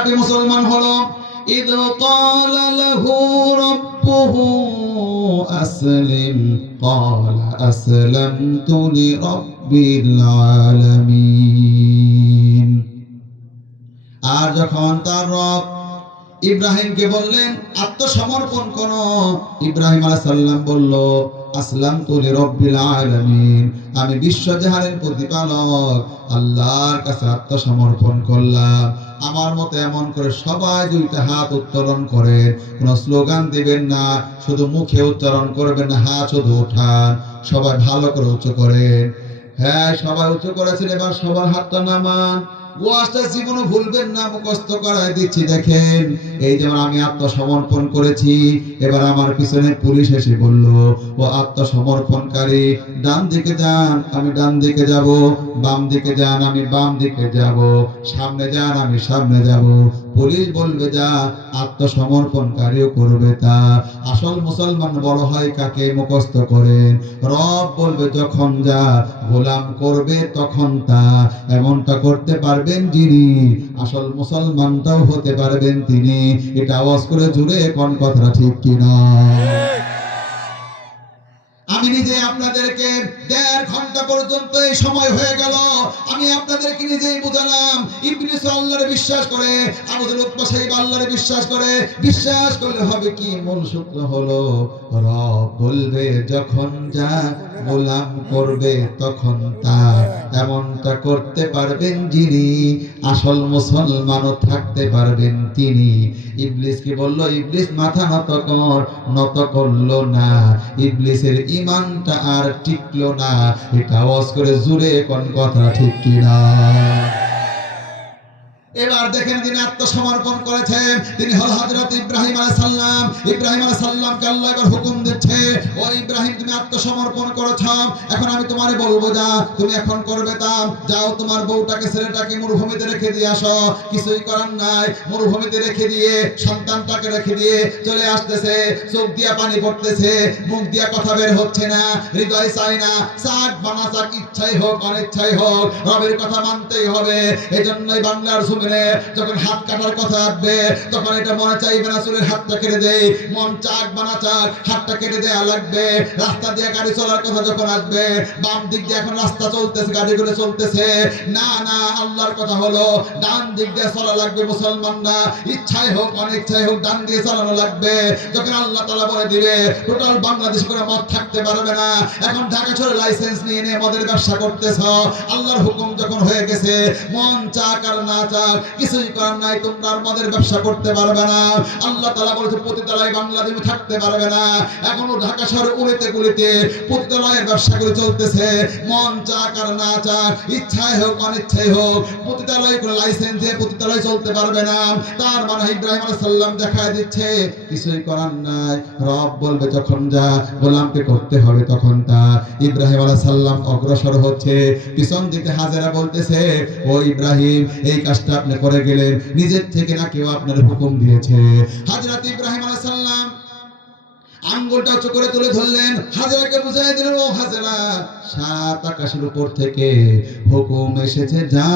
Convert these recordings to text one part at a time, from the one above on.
খাঁটি মুসলমান হলো إذ قال له ربه أسلم قال أسلمت لرب العالمين আর যখন তার রব ইব্রাহিমকে বললেন আত্মসমর্পণ করো ইব্রাহিম আলাইহিস সালাম বলল আসলাম তুলি রব্বিল আলামিন আমি বিশ্বজাহানের প্রতিপালক আল্লাহর কাছে আত্মসমর্পণ করলাম আমার মতো এমন করে সবাই দুইটা হাত উত্তোলন করেন কোনো স্লোগান দিবেন না, শুধু মুখে উচ্চারণ করবেন না, হাত শুধু উঠান সবাই ভালো করে উঁচু করেন। হ্যাঁ সবাই উঁচু করেছেন, এবার সবার হাতটা নামান। ওয়াজটা জীবনে ভুলবেন না, মুখস্থ করায় দিচ্ছি, দেখেন। এই যেমন আমি আত্মসমর্পণ করেছি, এবার আমার পিছনে পুলিশ এসে বলল, ও আত্মসমর্পণকারী, ডান দিকে যান, আমি ডান দিকে যাব, বাম দিকে যান, আমি বাম দিকে যাব, সামনে যান, আমি সামনে যাব। পুলিশ বলবে, যা, আত্মসমর্পণকারীও করবে তা। আসল মুসলমান বড় হয় কাকে? মুখস্থ করেন। রব বলবে, যখন যা গোলাম করবে, তখন তা। এমনটা করতে পারবেন যিনি। আসল মুসলমানটাও হতে পারবেন তিনি। এটা আওয়াজ করে জুড়ে কোন কথাটা ঠিক কিনা আমি নিজে আপনাদেরকে দেড় ঘণ্টা পর্যন্ত এই সময় হয়ে গেল। আমি আপনাদেরকে নিজেই বুঝালাম। ইবলিস আল্লাহরে বিশ্বাস করে আমাদের উৎপা সাহেব আল্লাহরে বিশ্বাস করে। বিশ্বাস করলে হবে কি? মূল সূত্র হলো, রব বলবে, যখন যা গোলাম করবে তখন তা এমনটা করতে পারবেন যিনি, আসল মুসলমানও থাকতে পারবেন তিনি। ইবলিসকে বলল, ইবলিস, মাথা নত কর, নত করল না। ইবলিসের ইমানটা আর টিকলো না। এটা আওয়াজ করে জুড়ে কোন কথা ঠিক কিনা? এবার দেখেন তিনি আত্মসমর্পণ করেছেন। তিনি হল হযরত ইব্রাহিম আলাইহিস সালাম। ইব্রাহিম আলাইহিস সালামকে আল্লাহ এবার হুকুম দিচ্ছে, ও ইব্রাহিম, তুমি আত্মসমর্পণ করেছ। এখন আমি তোমারে বলব, যা, তুমি এখন করবে তা। যাও, তোমার বউটাকে, ছেলেটাকে মরুভূমিতে রেখে দিয়ে আসো। কিছুই করার নাই। মরুভূমিতে রেখে দিয়ে, সন্তানটাকে রেখে দিয়ে চলে আসতেছে। চোখ দিয়া পানি পড়তেছে। মুখ দিয়া কথা বের হচ্ছে না। হৃদয় চাই না। চাক, বানা চাক, ইচ্ছাই হোক, অনিচ্ছাই হোক। রবের কথা মানতেই হবে। এজন্যই বাংলার জমিনে যখন হাত কাটার কথা আসবে, তখন এটা মনে চাইবে না হাতটা কেটে দেয় মন চাক, বানা চাক, হাতটা কেটে দেয়া লাগবে। রাস্তা দিয়ে গাড়ি চলার কথা যখন আসবে, বাম দিক দিয়ে এখন রাস্তা চলতেছে, গাড়িগুলো চলতেছে। না না, আল্লাহর কথা হলো, ডান দিক দিয়ে চলা লাগবে মুসলমানরা। ইচ্ছাই হোক, অনিচ্ছাই হোক, ডান দিয়ে চালানো লাগবে। যখন আল্লাহ তালা বলে দিবে টোটাল বাংলাদেশ করে মদ থাকতে পারবে না। এখন ঢাকা শহরে লাইসেন্স নিয়ে নিয়ে মদের ব্যবসা করতেছ। আল্লাহর হুকুম যখন হয়ে গেছে, মন চাক আর না চাক কিছুই করার নাই, তোমরা মদের ব্যবসা করতে পারবে না। আল্লাহ তালা বলেছে, পতিতালয় বাংলাদেশ থাকতে পারবে না। এখনও ঢাকা শহরে উড়িতে গুলিতে পতিতালয়ের ব্যবসা করে চলতেছে। মন চাক আর না চাক, ইচ্ছাই হোক, অনিচ্ছাই হোক, পতিতালয় কোনো লাইসেন্স দিয়ে পতিতালয় চলতে পারবে না। তার মানে ইব্রাহিম আলাইহিস সালাম দেখায় দিচ্ছে, কিছুই করার নাই। রব বলবে, যখন যা, গোলামকে করতে হবে তখন তা। ইব্রাহিম আলাইহিস সালাম অগ্রসর হচ্ছে, পিছন দিকে হাজেরা বলতেছে, ও ইব্রাহিম, এই কাজটা আপনি করে গেলেন, নিজের থেকে না কেউ আপনার হুকুম দিয়েছে। হাজরাত ইব্রাহিম আলাইহিস সালাম আঙ্গুলটা উঁচু করে তুলে ধরলেন, হাজরাকে বুঝাই দিলেন, ও হাজরা, সাত আকাশের উপর থেকে হুকুম এসেছে যা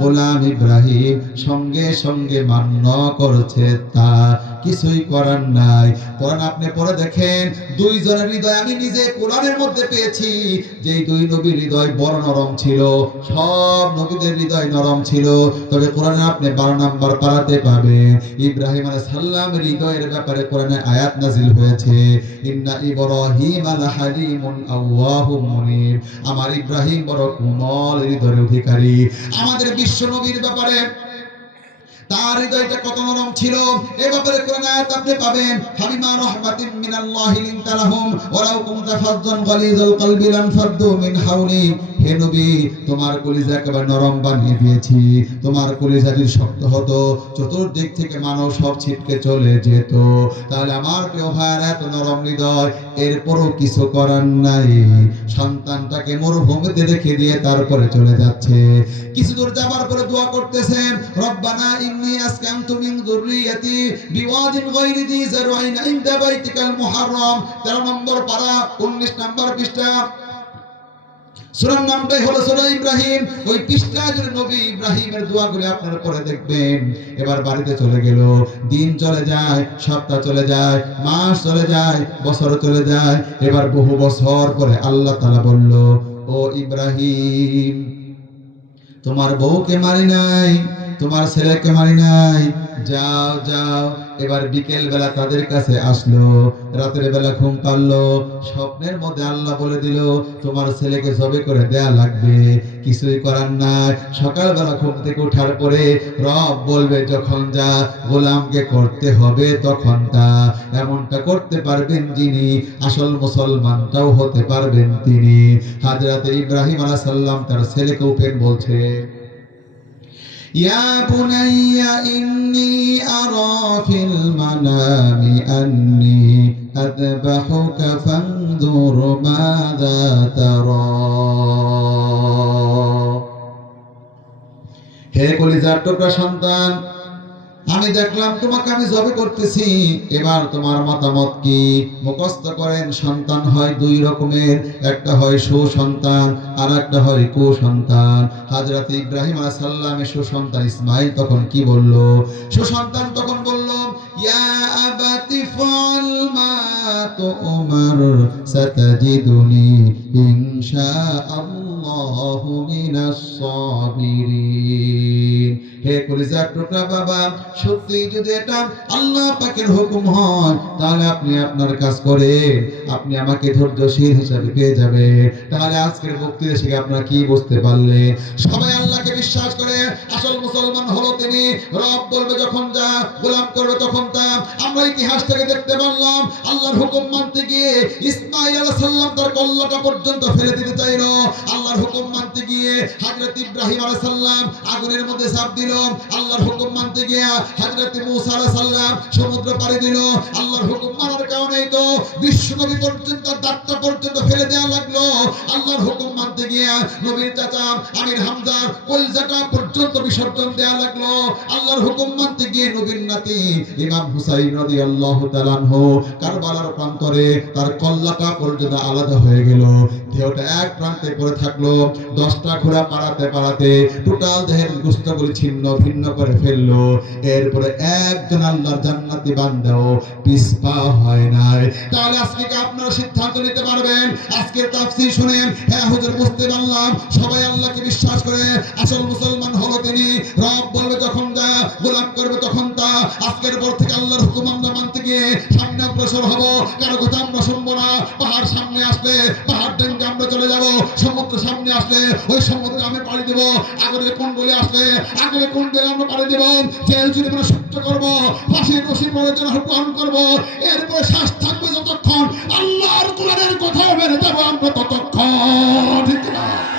গোলাম ইব্রাহিম সঙ্গে সঙ্গে মান্য করছে, তা কিছুই করার নাই। কোরআন আপনি পড়ে দেখেন, দুইজনের হৃদয় আমি নিজে কোরআনের মধ্যে পেয়েছি, যেই দুই নবীর হৃদয় বড় নরম ছিল, সব নবীদের হৃদয় নরম ছিল। তবে কোরআনে আপনি বারো নাম্বার পারাতে পাবেন। ইব্রাহিম আলাইহিস সালামের হৃদয়ের ব্যাপারে কোরআনে আয়াত নাজিল হয়েছে, ইন্না ইব্রাহিম আলা হালিমুন আওয়াহুম মুনিব। আমার ইব্রাহিম বড় কোমল হৃদয়ের অধিকারী। আমাদের বিশ্ব নবীর ব্যাপারে তার হৃদয়টা কত নরম ছিল। এ ব্যাপারে কোরআন আয়াত আপনি পাবেন। হাবিমা রাহমাতিন মিনাল্লাহি লিনতা লাহুম। ওয়ালাউ কুনতা ফাজ্জান গালিজাল কলবি লান ফাদ্দু মিন হাওলি হে নবী, তোমার কলিজা একেবারে নরম বানিয়ে দিয়েছি। তোমার কলিজা যদি শক্ত হতো, চতুর্দিক থেকে মানুষ সব ছিটকে চলে যেত। তাহলে আমার প্রিয় ভাইয়ের, এত নরম হৃদয়, এরপরও কিছু করার নাই। সন্তানটাকে মরুভূমিতে রেখে দিয়ে তারপরে চলে যাচ্ছে। কিছু দূর যাবার পরে দোয়া করতেছেন, রব্বানা ইন্নী আসকানতু মিন যুররিয়াতি বিওয়াদিন গায়রি যি জারওয়াইন ইনদা বাইতিকাল মুহাররম। 13 নম্বর পারা 19 নম্বর পৃষ্ঠা। সুরার নামটাই হলো সুরা ইব্রাহিম। ওই পৃষ্ঠা জুড়ে নবী ইব্রাহিমের দোয়াগুলি আপনারা পরে দেখবেন। এবার বাড়িতে চলে গেল। দিন চলে যায়, সপ্তাহ চলে যায়, মাস চলে যায়, বছর চলে যায়। এবার বহু বছর পরে আল্লাহ তাআলা বলল, ও ইব্রাহিম, তোমার বউকে মারি নাই তোমার ছেলেকে মারি নাই। যাও যাও। এবার বিকেল বেলা তাদের কাছে আসলো। রাতের বেলা ঘুম পারল স্বপ্নের মধ্যে আল্লাহ বলে দিল, তোমার ছেলেকে জবে করে দেয়া লাগবে। কিছুই করার নাই। সকালবেলা ঘুম থেকে ওঠার পরে রব বলবে, যখন যা গোলামকে করতে হবে তখন তা। এমনটা করতে পারবেন যিনি, আসল মুসলমানটাও হতে পারবেন তিনি। হাজরাতে ইব্রাহিম আলাইহিস সাল্লাম তার ছেলেকে উপেন বলছে يا بني إني أرى في المنام أني أذبحك فانظر ماذا ترى হে কলিজার টুকরা সন্তান আমি দেখলাম তোমাকে আমি জবে করতেছি। এবার তোমার মতামত কি? মুখস্থ করেন, সন্তান হয় দুই রকমের। একটা হয় সুসন্তান আর একটা হয় কুসন্তান। হাজরত ইব্রাহিম আলাইহিস সালামের সুসন্তান ইসমাইল তখন কি বলল? সুসন্তান তখন বলল, ইয়া আবাতি সাতাজিদুনি ইনশাআল্লাহু মিনাস হে কলিজার টোটা বাবা, সত্যি যদি এটা আল্লাহ পাকের হুকুম হয়, তাহলে আপনি আপনার কাজ করে আপনি আমাকে ধৈর্যশীল হিসাবে পেয়ে যাবে তাহলে আজকের বক্তৃতা শিখে আপনারা কি বুঝতে পারলে সবাই আল্লাহকে বিশ্বাস করে, আসল মুসলমান হলো তিনি রব বলবে যখন যা, গোলাম করবে তখন তা। আমরা ইতিহাস থেকে দেখতে পারলাম, আল্লাহর হুকুম মানতে গিয়ে ইসমাইল আলাইহিস সালাম তার কল্লাটা পর্যন্ত ফেলে দিতে চাইলো। আল্লাহর হুকুম মানতে গিয়ে হযরত ইব্রাহিম আলাইহিস সালাম আগুনের মধ্যে ঝাঁপ দিল। আল্লাহর হুকুম মানতে গিয়ে হযরত মুসা আলাইহিস সালাম সমুদ্র পাড়ি দিল। আল্লাহর হুকুম মানার কারণেই তো বিশ্বনবী পর্যন্ত, দাঁতটা পর্যন্ত ফেলে দেওয়া লাগল। আল্লাহর হুকুম মানতে গিয়ে নবীর চাচা আমির হামজার setup পর্যন্ত বিসর্জন দেওয়া লাগল। আল্লাহর হুকুম মানতে গিয়ে নবীর নাতি ইমাম হুসাইন রাদিয়াল্লাহু তাআলা আনহু কারবালার প্রান্তরে তার কল্লাটা পর্যন্ত আলাদা হয়ে গেল। দেহটা এক প্রান্তে পড়ে থাকল। দশটা ঘোড়া পাড়াতে পাড়াতে টোটাল দেহের গুস্তগুলি ছিন্ন, ভিন্ন করে ফেলল। এরপরে একজন আল্লাহর জান্নাতি বান্দাও পিছপা হয় নাই। তাহলে আজকে কি আপনারা সিদ্ধান্ত নিতে পারবেন? আজকের তাফসীর শুনেন। হ্যাঁ হুজুর, বুঝতে পারলাম। সবাই আল্লাহকে বিশ্বাস করে। আসল মুসলমান হলো তিনি। রব বলবে যখন যা, গোলাম করবে তখন তা। আজকের পর থেকে আল্লাহর হুকুম আমরা মানতে গিয়ে সামনে অগ্রসর হব। কারও কথা আমরা শুনব না। পাহাড় সামনে আসলে পাহাড় ডেঙ্গে আমরা চলে যাব। সমুদ্র সামনে আসলে ওই সমুদ্রে আমি পাড়ি দেব। আগুনের কুণ্ডলে আসলে আগুনের কুণ্ডলে আমরা পাড়ি দেব। জেল জুড়ে আমরা সহ্য করব। ফাঁসির রশি মরে যেন গ্রহণ করব। এরপরে শ্বাস থাকবে যতক্ষণ আল্লাহর কোরআনের কথা মেনে যাব আমরা ততক্ষণ।